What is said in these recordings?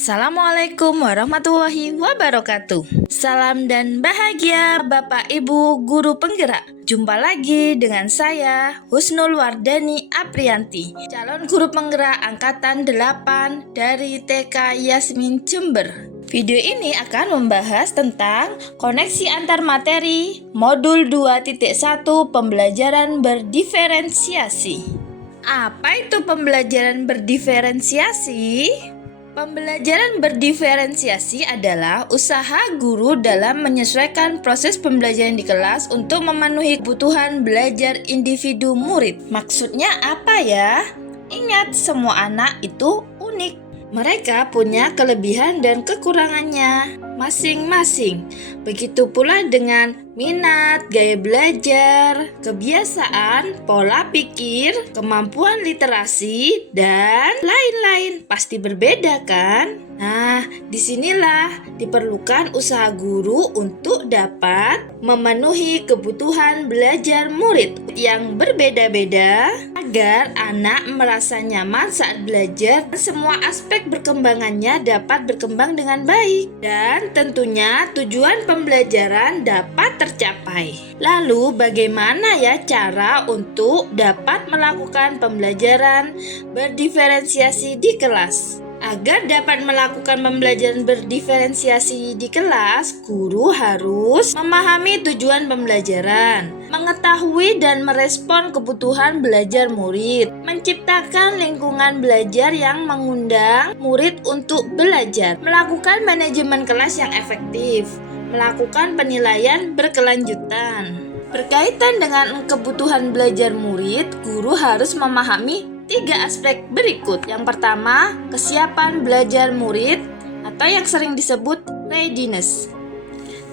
Assalamualaikum warahmatullahi wabarakatuh. Salam dan bahagia Bapak Ibu Guru Penggerak. Jumpa lagi dengan saya Husnul Wardani Aprianti, calon guru penggerak angkatan 8 dari TK Yasmin Jember. Video ini akan membahas tentang koneksi antar materi modul 2.1 pembelajaran berdiferensiasi. Apa itu pembelajaran berdiferensiasi? Pembelajaran berdiferensiasi adalah usaha guru dalam menyesuaikan proses pembelajaran di kelas untuk memenuhi kebutuhan belajar individu murid. Maksudnya apa ya? Ingat, semua anak itu unik. Mereka punya kelebihan dan kekurangannya masing-masing. Begitu pula dengan minat, gaya belajar, kebiasaan, pola pikir, kemampuan literasi, dan lain-lain. Pasti berbeda kan? Nah, disinilah diperlukan usaha guru untuk dapat memenuhi kebutuhan belajar murid yang berbeda-beda agar anak merasa nyaman saat belajar dan semua aspek perkembangannya dapat berkembang dengan baik dan tentunya tujuan pembelajaran dapat tercapai. Lalu bagaimana ya cara untuk dapat melakukan pembelajaran berdiferensiasi di kelas? Agar dapat melakukan pembelajaran berdiferensiasi di kelas, guru harus memahami tujuan pembelajaran, mengetahui dan merespon kebutuhan belajar murid, menciptakan lingkungan belajar yang mengundang murid untuk belajar, melakukan manajemen kelas yang efektif, melakukan penilaian berkelanjutan. Berkaitan dengan kebutuhan belajar murid, guru harus memahami 3 aspek berikut. Yang pertama, kesiapan belajar murid atau yang sering disebut readiness.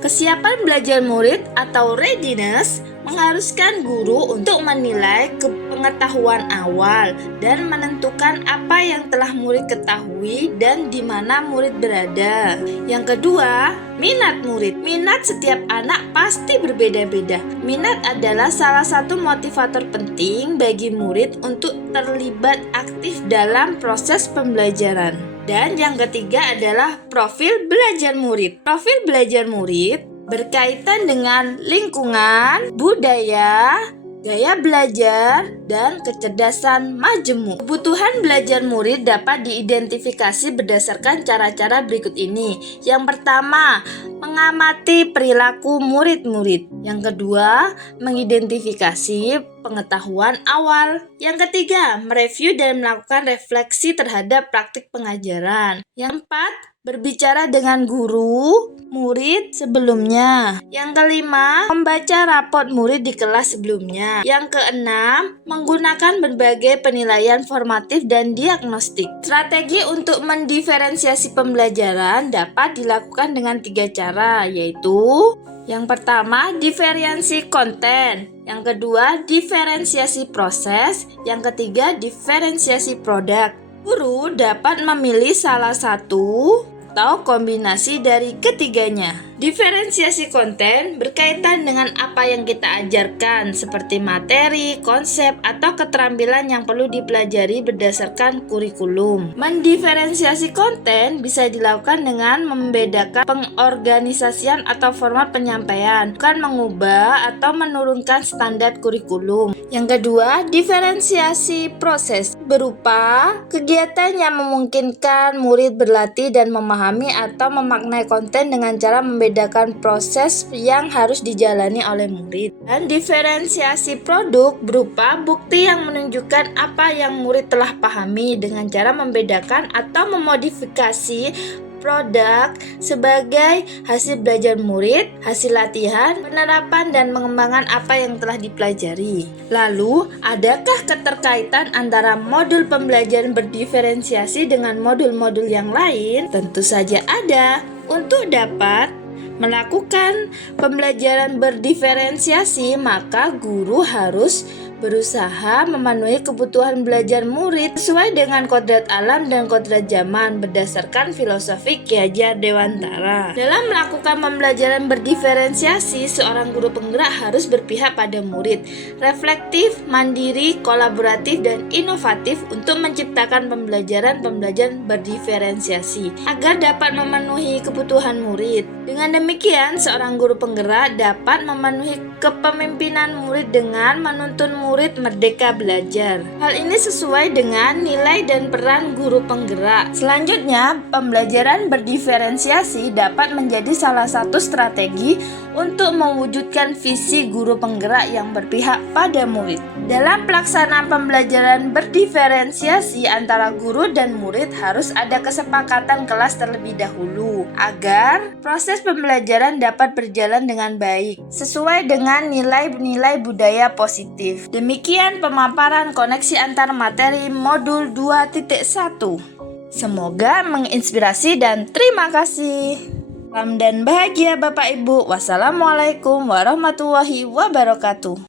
Kesiapan belajar murid atau readiness mengharuskan guru untuk menilai pengetahuan awal dan menentukan apa yang telah murid ketahui dan di mana murid berada. Yang kedua, minat murid. Minat setiap anak pasti berbeda-beda. Minat adalah salah satu motivator penting bagi murid untuk terlibat aktif dalam proses pembelajaran. Dan yang ketiga adalah profil belajar murid. Profil belajar murid berkaitan dengan lingkungan, budaya, gaya belajar, dan kecerdasan majemuk. Kebutuhan belajar murid dapat diidentifikasi berdasarkan cara-cara berikut ini. Yang pertama, mengamati perilaku murid-murid. Yang kedua, mengidentifikasi pengetahuan awal. Yang ketiga, mereview dan melakukan refleksi terhadap praktik pengajaran. Yang empat, berbicara dengan guru, murid sebelumnya. Yang kelima, membaca rapot murid di kelas sebelumnya. Yang keenam, menggunakan berbagai penilaian formatif dan diagnostik. Strategi untuk mendiferensiasi pembelajaran dapat dilakukan dengan 3 cara, yaitu yang pertama, diferensiasi konten. Yang kedua, diferensiasi proses. Yang ketiga, diferensiasi produk. Guru dapat memilih salah satu atau kombinasi dari ketiganya. Diferensiasi konten berkaitan dengan apa yang kita ajarkan seperti materi, konsep, atau keterampilan yang perlu dipelajari berdasarkan kurikulum. Mendiferensiasi konten bisa dilakukan dengan membedakan pengorganisasian atau format penyampaian, bukan mengubah atau menurunkan standar kurikulum. Yang kedua, diferensiasi proses berupa kegiatan yang memungkinkan murid berlatih dan memahami atau memaknai konten dengan cara membedakan proses yang harus dijalani oleh murid. Dan diferensiasi produk berupa bukti yang menunjukkan apa yang murid telah pahami dengan cara membedakan atau memodifikasi produk sebagai hasil belajar murid, hasil latihan, penerapan dan pengembangan apa yang telah dipelajari. Lalu, adakah keterkaitan antara modul pembelajaran berdiferensiasi dengan modul-modul yang lain? Tentu saja ada. Untuk dapat melakukan pembelajaran berdiferensiasi, maka guru harus berusaha memenuhi kebutuhan belajar murid sesuai dengan kodrat alam dan kodrat zaman berdasarkan filosofi Ki Hajar Dewantara. Dalam melakukan pembelajaran berdiferensiasi, seorang guru penggerak harus berpihak pada murid, reflektif, mandiri, kolaboratif, dan inovatif untuk menciptakan pembelajaran berdiferensiasi agar dapat memenuhi kebutuhan murid. Dengan demikian, seorang guru penggerak dapat memenuhi kepemimpinan murid dengan menuntun murid merdeka belajar. Hal ini sesuai dengan nilai dan peran guru penggerak. Selanjutnya, pembelajaran berdiferensiasi dapat menjadi salah satu strategi untuk mewujudkan visi guru penggerak yang berpihak pada murid. Dalam pelaksanaan pembelajaran berdiferensiasi antara guru dan murid harus ada kesepakatan kelas terlebih dahulu agar proses pembelajaran dapat berjalan dengan baik sesuai dengan nilai-nilai budaya positif. Demikian pemaparan koneksi antar materi modul 2.1. Semoga menginspirasi dan terima kasih. Salam dan bahagia Bapak Ibu. Wassalamualaikum warahmatullahi wabarakatuh.